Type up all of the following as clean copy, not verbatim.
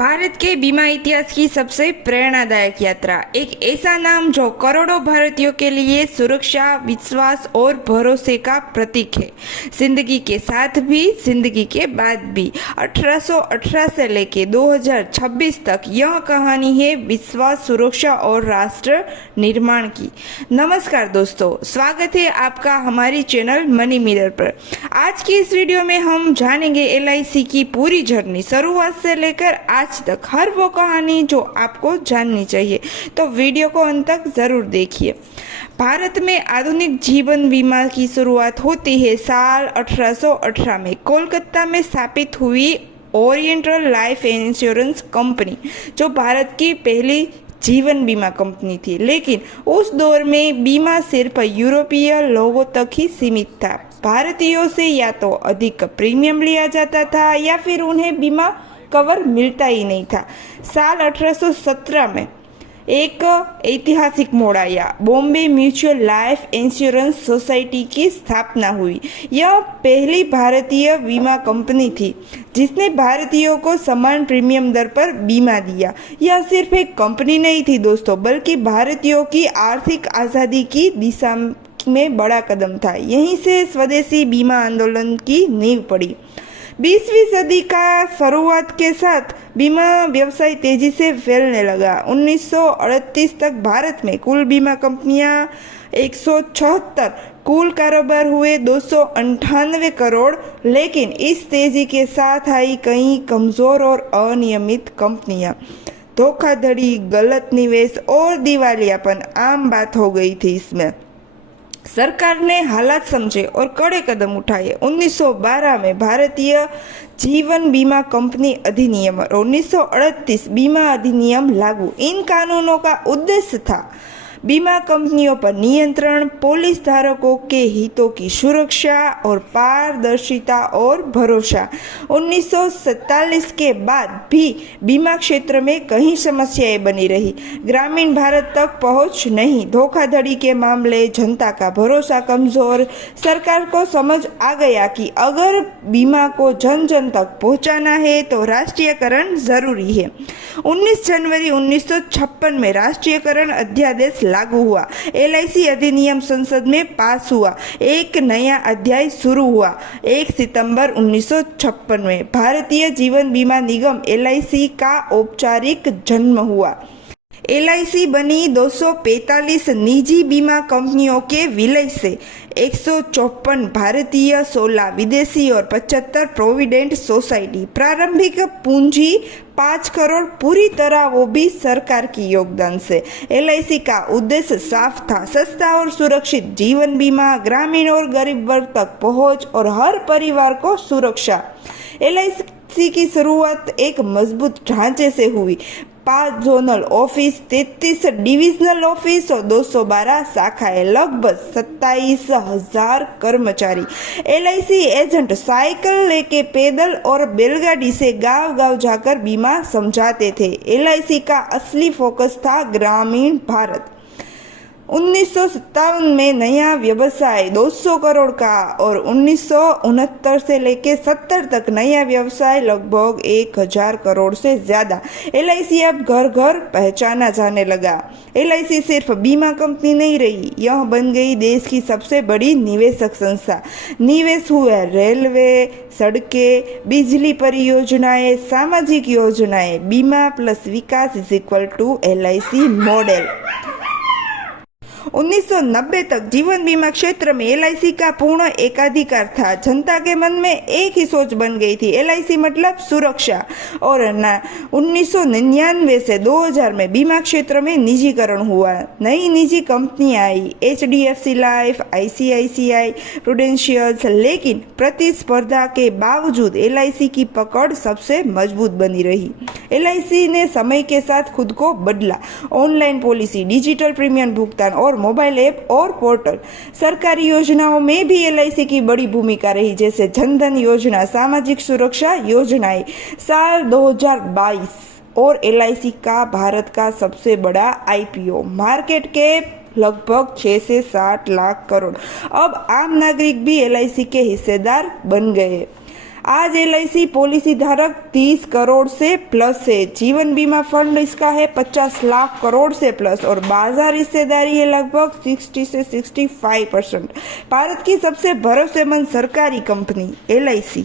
भारत के बीमा इतिहास की सबसे प्रेरणादायक यात्रा, एक ऐसा नाम जो करोड़ों भारतीयों के लिए सुरक्षा, विश्वास और भरोसे का प्रतीक है। जिंदगी के साथ भी, जिंदगी के बाद भी। 1818 से लेकर 2026 तक यह कहानी है विश्वास, सुरक्षा और राष्ट्र निर्माण की। नमस्कार दोस्तों, स्वागत है आपका हमारी चैनल मनी मिरर पर। आज की इस वीडियो में हम जानेंगे LIC की पूरी जर्नी, शुरुआत से लेकर आज तक, हर वो कहानी जो आपको जाननी चाहिए। तो वीडियो को अंत तक जरूर देखिए। भारत में आधुनिक जीवन बीमा की शुरुआत होती है साल 1818 में कोलकाता में स्थापित हुई ओरिएंटल लाइफ इंश्योरेंस कंपनी, जो भारत की पहली जीवन बीमा कंपनी थी। लेकिन उस दौर में बीमा सिर्फ यूरोपीय लोगों तक ही सीमित था। भारतीयों से या तो अधिक प्रीमियम लिया जाता था या फिर उन्हें बीमा कवर मिलता ही नहीं था। साल 1817 में एक ऐतिहासिक मोड़ आया। Bombay mutual life insurance society की स्थापना हुई। यह पहली भारतीय बीमा कंपनी थी जिसने भारतीयों को समान प्रीमियम दर पर बीमा दिया। यह सिर्फ एक कंपनी नहीं थी दोस्तों, बल्कि भारतीयों की आर्थिक आज़ादी की दिशा में बड़ा कदम था। यहीं से स्वदेशी बीमा आंदोलन की नींव पड़ी। 20वीं सदी का शुरुआत के साथ बीमा व्यवसाय तेजी से फैलने लगा। 1938 तक भारत में कुल बीमा कंपनियां 176, कुल कारोबार हुए 298 करोड़। लेकिन इस तेजी के साथ आई कई कमजोर और अनियमित कंपनियां। धोखाधड़ी, गलत निवेश और दिवालियापन आम बात हो गई थी। इसमें सरकार ने हालात समझे और कड़े कदम उठाए। 1912 में भारतीय जीवन बीमा कंपनी अधिनियम और 1938 बीमा अधिनियम लागू। इन कानूनों का उद्देश्य था बीमा कंपनियों पर नियंत्रण, पॉलिसी धारकों के हितों की सुरक्षा और पारदर्शिता और भरोसा। 1947 के बाद भी बीमा क्षेत्र में कई समस्याएं बनी रही। ग्रामीण भारत तक पहुंच नहीं, धोखाधड़ी के मामले, जनता का भरोसा कमजोर। सरकार को समझ आ गया कि अगर बीमा को जन जन तक पहुंचाना है तो राष्ट्रीयकरण जरूरी है। 19 जनवरी 1956 में राष्ट्रीयकरण अध्यादेश लागू हुआ। LIC अधिनियम संसद में पास हुआ। एक नया अध्याय शुरू हुआ। 1 सितंबर 1956 में भारतीय जीवन बीमा निगम LIC का औपचारिक जन्म हुआ। LIC बनी 245 निजी बीमा कंपनियों के विलय से। 154 भारतीय, 16 विदेशी और 75 प्रोविडेंट सोसाइटी। प्रारंभिक पूंजी 5 करोड़, पूरी तरह वो भी सरकार की योगदान से। LIC का उद्देश्य साफ था, सस्ता और सुरक्षित जीवन बीमा, ग्रामीण और गरीब वर्ग तक पहुंच और हर परिवार को सुरक्षा। LIC की शुरुआत एक मजबूत ढांचे से हुई। 5 जोनल ऑफिस, 33 डिविजनल ऑफिस और 212 शाखाएं, लगभग 27,000 कर्मचारी। LIC एजेंट साइकिल लेके, पैदल और बैलगाड़ी से गांव गांव जाकर बीमा समझाते थे। LIC का असली फोकस था ग्रामीण भारत। 1957 में नया व्यवसाय 200 करोड़ का और 1969 से लेकर 70 तक नया व्यवसाय लगभग 1000 करोड़ से ज्यादा। LIC अब घर घर पहचाना जाने लगा। LIC सिर्फ बीमा कंपनी नहीं रही, यह बन गई देश की सबसे बड़ी निवेशक संस्था। निवेश हुए रेलवे, सड़कें, बिजली परियोजनाएं, सामाजिक योजनाएं। बीमा प्लस विकास = LIC मॉडल। 1990 तक जीवन बीमा क्षेत्र में LIC का पूर्ण एकाधिकार था। जनता के मन में एक ही सोच बन गई थी, LIC मतलब सुरक्षा। और 1999 से 2000 में बीमा क्षेत्र में निजीकरण हुआ। नई निजी कंपनियां आई, HDFC लाइफ, ICICI, प्रूडेंशियल। लेकिन प्रतिस्पर्धा के बावजूद LIC की पकड़ सबसे मजबूत बनी रही। LIC ने समय के साथ खुद को बदला। ऑनलाइन पॉलिसी, डिजिटल प्रीमियम भुगतान और मोबाइल ऐप और पोर्टल। सरकारी योजनाओं में भी LIC की बड़ी भूमिका रही, जैसे जनधन योजना, सामाजिक सुरक्षा योजनाएं। साल 2022 और LIC का भारत का सबसे बड़ा IPO, मार्केट कैप लगभग 6 से 7 लाख करोड़। अब आम नागरिक भी LIC के हिस्सेदार बन गए। आज LIC पॉलिसी धारक 30 करोड़ से प्लस है। जीवन बीमा फंड इसका है 50 लाख करोड़ से प्लस और बाजार हिस्सेदारी है लगभग 60 से 65%। भारत की सबसे भरोसेमंद सरकारी कंपनी LIC।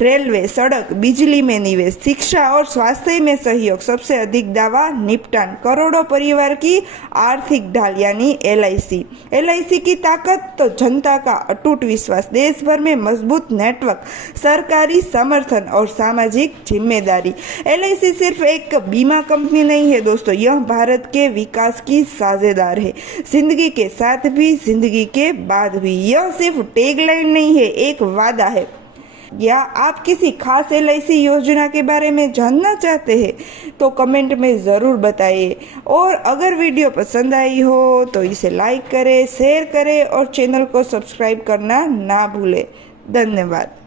रेलवे, सड़क, बिजली में निवेश, शिक्षा और स्वास्थ्य में सहयोग, सबसे अधिक दावा निपटान, करोड़ों परिवार की आर्थिक ढाल यानी LIC की ताकत तो जनता का अटूट विश्वास, देश भर में मजबूत नेटवर्क, सरकारी समर्थन और सामाजिक जिम्मेदारी। LIC सिर्फ एक बीमा कंपनी नहीं है दोस्तों, यह भारत के विकास की साझेदार है, जिंदगी के साथ भी जिंदगी के बाद भी। यह सिर्फ टैगलाइन नहीं है, एक वादा है। या आप किसी खास LIC योजना के बारे में जानना चाहते हैं तो कमेंट में ज़रूर बताइए। और अगर वीडियो पसंद आई हो तो इसे लाइक करें, शेयर करें और चैनल को सब्सक्राइब करना ना भूलें। धन्यवाद।